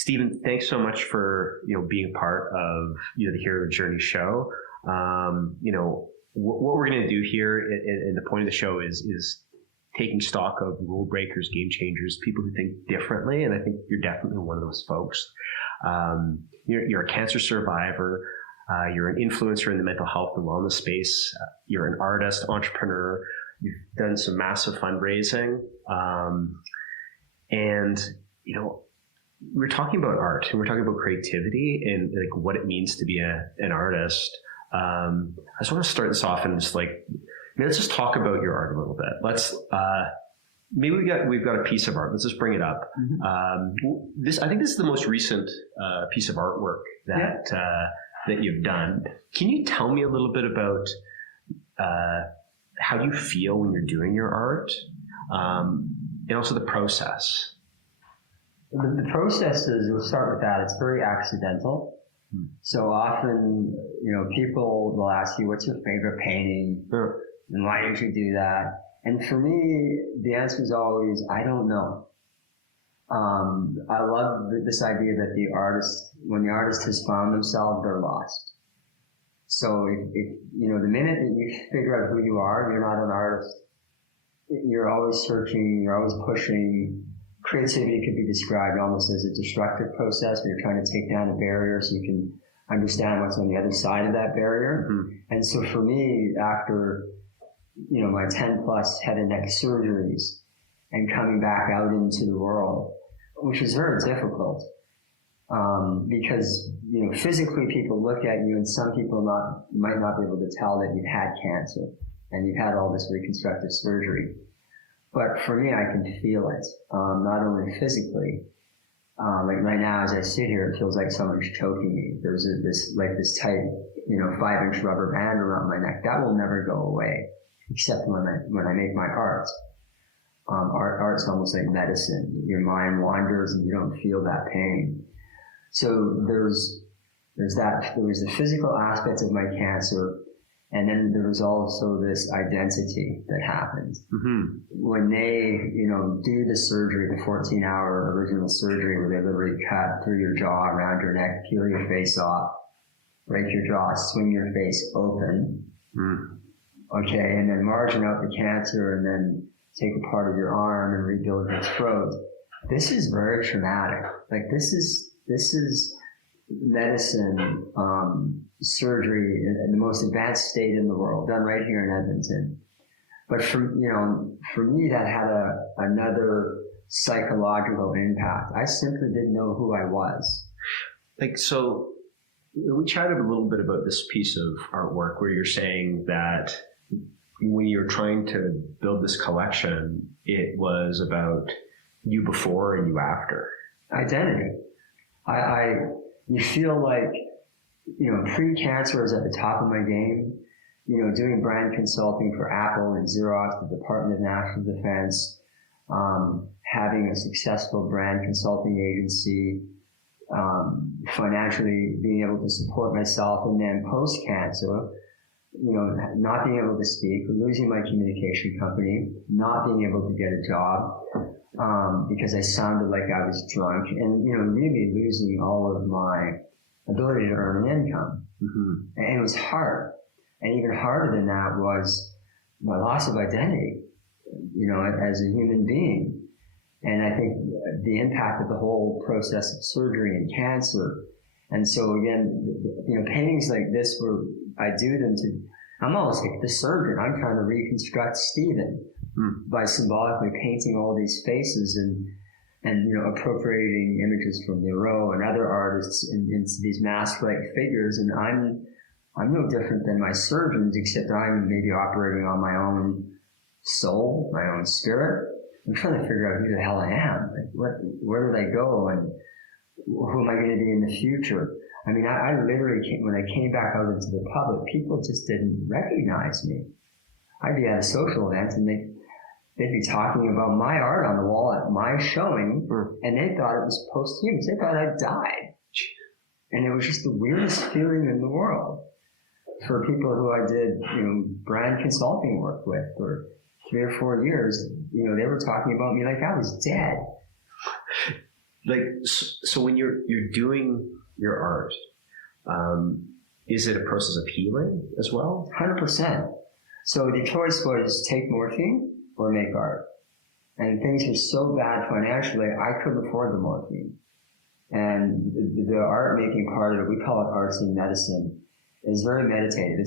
Steven, thanks so much for, being a part of, the Hero Journey show. What we're going to do here, and the point of the show is taking stock of rule breakers, game changers, people who think differently. And I think you're definitely one of those folks. You're a cancer survivor. You're an influencer in the mental health and wellness space. You're an artist, entrepreneur. You've done some massive fundraising. We're talking about art and we're talking about creativity and like what it means to be an artist. I just want to start this off and just let's just talk about your art a little bit. Let's, maybe we've got a piece of art. Let's just bring it up. Mm-hmm. I think this is the most recent, piece of artwork that you've done. Can you tell me a little bit about, how you feel when you're doing your art? And also the process. The process is, we'll start with that. It's very accidental. So often, people will ask you, what's your favorite painting? Sure. And why did you do that? And for me, the answer is always, I don't know. I love this idea that when the artist has found themselves, they're lost. So if the minute that you figure out who you are, you're not an artist. You're always searching, you're always pushing. Creativity could be described almost as a destructive process where you're trying to take down a barrier so you can understand what's on the other side of that barrier. Mm-hmm. And so for me, after, my 10 plus head and neck surgeries and coming back out into the world, which was very difficult, because, physically people look at you and some people might not be able to tell that you've had cancer and you've had all this reconstructive surgery. But for me, I can feel it, not only physically, like right now as I sit here, it feels like someone's choking me. There's this tight, 5-inch rubber band around my neck. That will never go away, except when I make my art. Art's almost like medicine. Your mind wanders and you don't feel that pain. So there was the physical aspects of my cancer. And then there was also this identity that happened. Mm-hmm. When they, do the surgery, the 14-hour original surgery where they literally cut through your jaw, around your neck, peel your face off, break your jaw, swing your face open. Mm. Okay, and then margin out the cancer and then take a part of your arm and rebuild your throat. This is very traumatic. Like this is medicine, surgery in the most advanced state in the world, done right here in Edmonton. But for me, that had another psychological impact. I simply didn't know who I was. So we chatted a little bit about this piece of artwork where you're saying that when you're trying to build this collection, it was about you before and you after. Identity. You feel like, pre-cancer is at the top of my game, doing brand consulting for Apple and Xerox, the Department of National Defense, having a successful brand consulting agency, financially being able to support myself, and then post-cancer, not being able to speak, losing my communication company, not being able to get a job, because I sounded like I was drunk, and, really losing all of my ability to earn an income. Mm-hmm. And it was hard. And even harder than that was my loss of identity, as a human being. And I think the impact of the whole process of surgery and cancer. And so again, paintings like this where I do them I'm almost like the surgeon. I'm trying to reconstruct Steven by symbolically painting all these faces and appropriating images from Miro and other artists into these mask-like figures. And I'm no different than my surgeons, except I'm maybe operating on my own soul, my own spirit. I'm trying to figure out who the hell I am. Where did I go, and who am I going to be in the future? I mean, I literally when I came back out into the public, people just didn't recognize me. I'd be at a social event and they'd be talking about my art on the wall at my showing, and they thought it was posthumous. They thought I died. And it was just the weirdest feeling in the world for people who I did, brand consulting work with for 3 or 4 years. They were talking about me like I was dead. like, so when you're doing your art, is it a process of healing as well? 100%. So the choice was take morphine or make art. And things were so bad financially, I couldn't afford the morphine. And the art making part of it, we call it arts in medicine, is very meditative.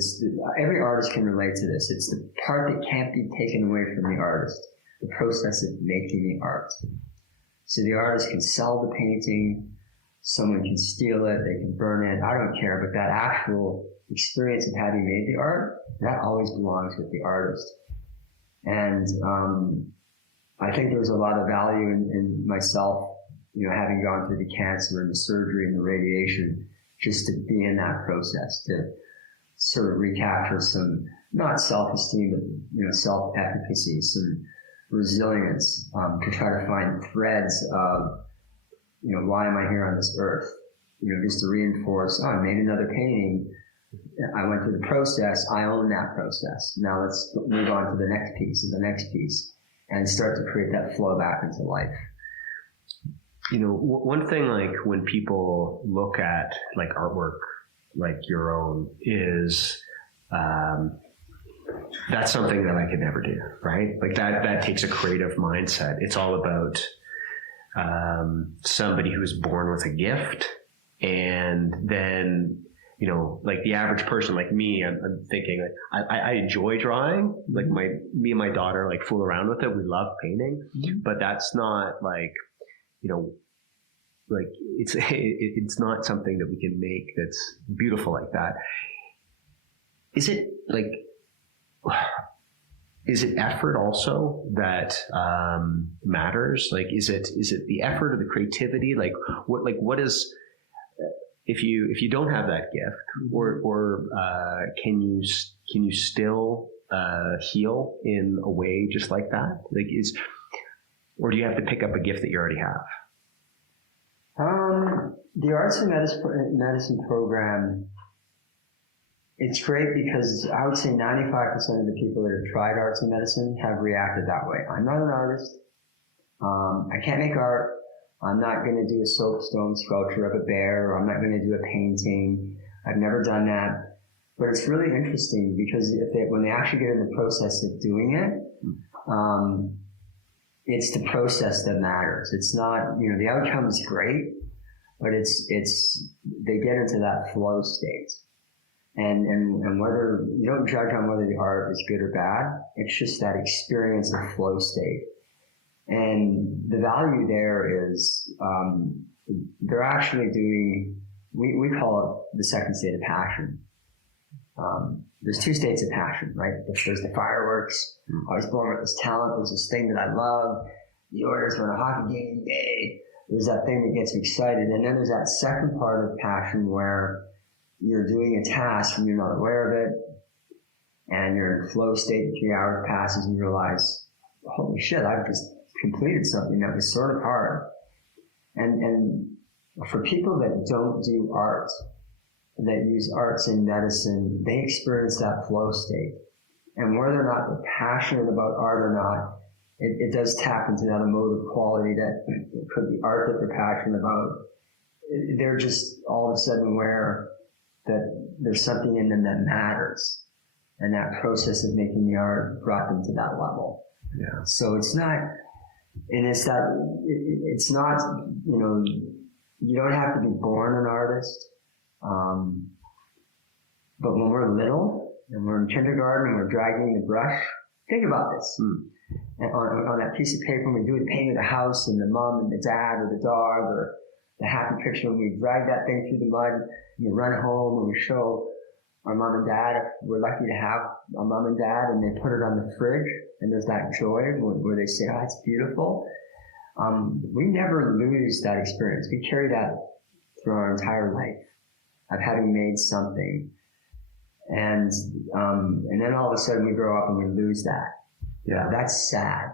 Every artist can relate to this. It's the part that can't be taken away from the artist, the process of making the art. So the artist can sell the painting, someone can steal it, they can burn it, I don't care, but that actual experience of having made the art, that always belongs with the artist. And I think there was a lot of value in myself, having gone through the cancer and the surgery and the radiation, just to be in that process, to sort of recapture some, not self-esteem, but, self-efficacy, some resilience, to try to find threads of, why am I here on this earth? Just to reinforce, I made another painting. I went through the process. I own that process. Now let's move on to the next piece and the next piece and start to create that flow back into life. One thing, like when people look at like artwork, like your own, is that's something that I could never do, right? Like that takes a creative mindset. It's all about somebody who's born with a gift, and then like the average person like me, I'm thinking like I enjoy drawing. Like me and my daughter like fool around with it. We love painting, but that's not like like it's not something that we can make that's beautiful like that. Is it effort also that matters? Like, is it the effort or the creativity? Like, what is, if you don't have that gift, or can you still heal in a way just like that? Like, or do you have to pick up a gift that you already have? The arts and medicine program, it's great because I would say 95% of the people that have tried arts and medicine have reacted that way. I'm not an artist. I can't make art. I'm not going to do a soapstone sculpture of a bear, or I'm not going to do a painting. I've never done that. But it's really interesting because when they actually get in the process of doing it, it's the process that matters. It's not, the outcome is great, but they get into that flow state. And whether, you don't judge on whether the art is good or bad, it's just that experience of flow state. And the value there is, they're actually doing, we call it the second state of passion. There's two states of passion, right? There's the fireworks. I was born with this talent. There's this thing that I love. The orders for a hockey game day. There's that thing that gets you excited. And then there's that second part of passion where you're doing a task and you're not aware of it. And you're in flow state, 3 hours passes and you realize, holy shit, I've just completed something that was sort of hard. And for people that don't do art, that use arts in medicine, they experience that flow state. And whether or not they're passionate about art or not, it does tap into that emotive quality that it could be art that they're passionate about. They're just all of a sudden aware that there's something in them that matters. And that process of making the art brought them to that level. Yeah. So it's not, you don't have to be born an artist. But when we're little and we're in kindergarten and we're dragging the brush, think about this. And on that piece of paper, when we do the painting of the house and the mom and the dad or the dog or the happy picture, when we drag that thing through the mud, and we run home and we show our mom and dad, if we're lucky to have a mom and dad, and they put it on the fridge, and there's that joy where they say, oh, it's beautiful. We never lose that experience. We carry that through our entire life of having made something. And then all of a sudden we grow up and we lose that. Yeah. That's sad.